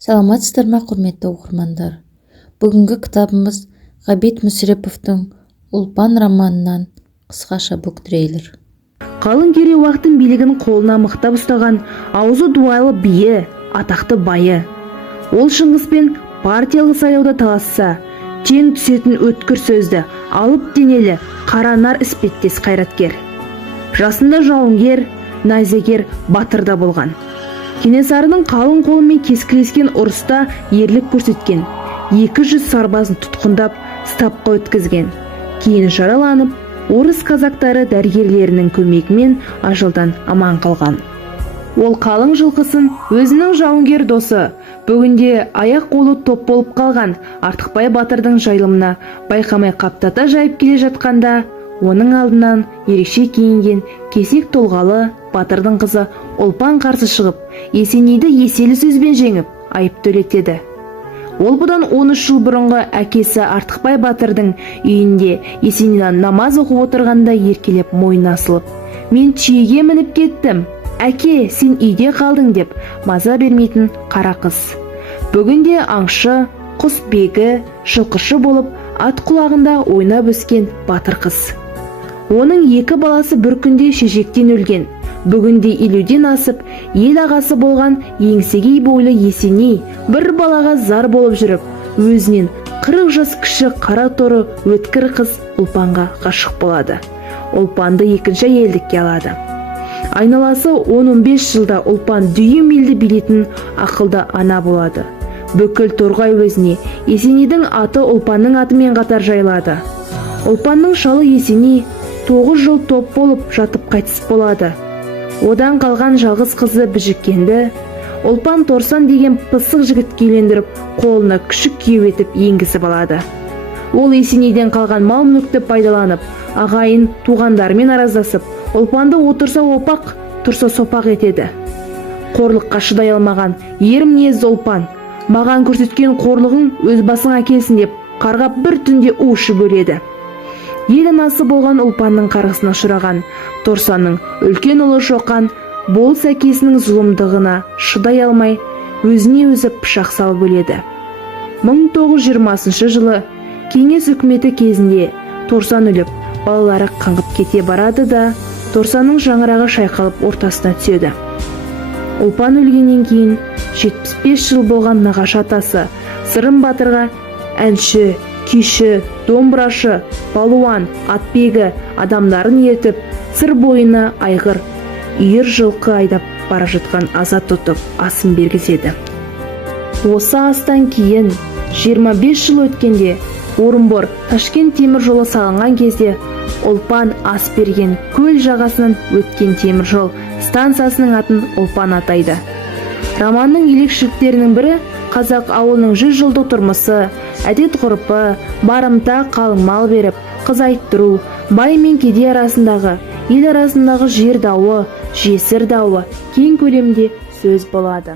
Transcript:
Саламатсыздар ма, құрметті оқырмандар? Бүгінгі кітабымыз Ғабит Мүсіреповтің «Ұлпан» романынан қысқаша бук-трейлер. Қалың керей-уақтың билігін қолына мықтап ұстаған аузы дуайлы биі, атақты байы. Ол Шыңғыспен партиялық сайлауда таласса, тең түсетін өткір сөзді, алып денелі, қаранар іспеттес қайраткер. Жасында жауынгер, найзагер, батыр да болған. Кенесарының қалың қолымен кескілескен ұрыста ерлік көрсеткен, 200 сарбазын тұтқындап, стапқа өткізген. Кейін жараланып, орыс казактары дәрігерлерінің көмегімен ажалдан аман қалған. Ол қалың жылқысын өзінің жауынгер досы, бүгінде аяқ-қолы топ болып қалған Артықбай батырдың жайылымына байқамай қаптата жайып келе жатқанда, оның алдынан ерекше киінген кесек толғалы батырдың қызы Ұлпан қарсы шығып, Есенейді еселі сөзбен жеңіп, айып төлетеді. Ол бұдан 13 жыл бұрынғы әкесі Артықбай батырдың үйінде Есенейден намаз оқып отырғанда еркелеп мойнына асылып, «Мен түйеге мініп кеттім, әке, сен үйде қалдың» деп маза бермейтін қара қыз. Бүгінде аңшы, құсбегі, жылқышы болып, ат құлағында ойнап өскен батыр қыз. Оның 2 баласы бір күнде шешектен өлген. Бүгінде 50-ден асып, ел ағасы болған еңсегей бойлы Есеней бір балаға зар болып жүріп, өзінен 40 жас кіші қара торы өткір қыз Ұлпанға ғашық болады. Ұлпанды екінші әйелдікке алады. Айналасы 10-15 жылда Ұлпан дүйім елді билетін ақылды ана болады. Бүкіл Торғай өзіне Есенейдің аты Ұлпанның атымен қатар жайлады. Ұлпанның шалы Есеней 9 жыл топ болып жатып қайтыс болады. Одан қалған жалғыз қызы Біжікенді Ұлпан Торсан деген пысық жігітке үйлендіріп, қолына күшік күйеу етіп енгізіп алады. Ол Есенейден қалған мал-мүлікті пайдаланып, ағайын туғандарымен араздасып, Ұлпанды отырса опақ, тұрса сопақ етеді. Қорлыққа шыдай алмаған ер мінезді Ұлпан, маған көрсеткен қорлығың өз басыңа келсін деп, қарғап бір түнде ушы бөледі. Ел анасы болған Ұлпанның қарғысына ұшыраған Торсанның үлкен ұлы Шоқан болыс әкесінің зұлымдығына шыдай алмай, өзіне өзі пышақ салып өледі. 1920 жылы кеңес үкіметі кезінде Торсан өліп, балалары қаңғып кете барады да, Торсанның жаңырағы шайқалып ортасына түседі. Ұлпан өлгеннен кейін 75 жыл болған нағашы атасы Сырым батырға әнші, күйші, домбырашы, балуан, атбегі адамдарын ертіп, сыр бойына айғыр, үйір жылқы айдап бара жатқан азат тұтып асын бергізеді. Осы астан кейін 25 жыл өткенде Орынбор Ташкент темір жолы салынған кезде Ұлпан ас берген көл жағасынан өткен темір жол станциясының атын Ұлпан атайды. Романның ерекшеліктерінің бірі қазақ ауылының 100 жылдық тұрмысы, әдет-ғұрпы, барымта қалың мал беріп, қыз айттыру, бай мен кедей арасындағы, ел арасындағы жер дауы, жесір дауы кең көлемде сөз болады.